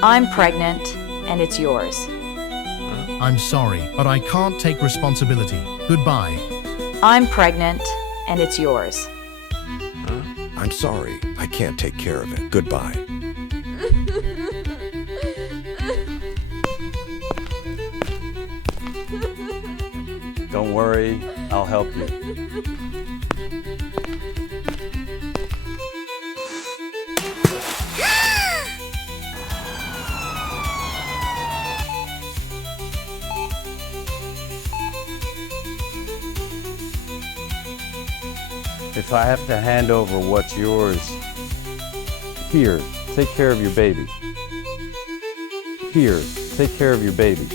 I'm pregnant, and it's yours. I'm sorry, but I can't take responsibility. Goodbye. I'm pregnant, and it's yours. I'm sorry, I can't take care of it. Goodbye. Don't worry, I'll help you. If I have to hand over what's yours, here, take care of your baby. Here, take care of your baby.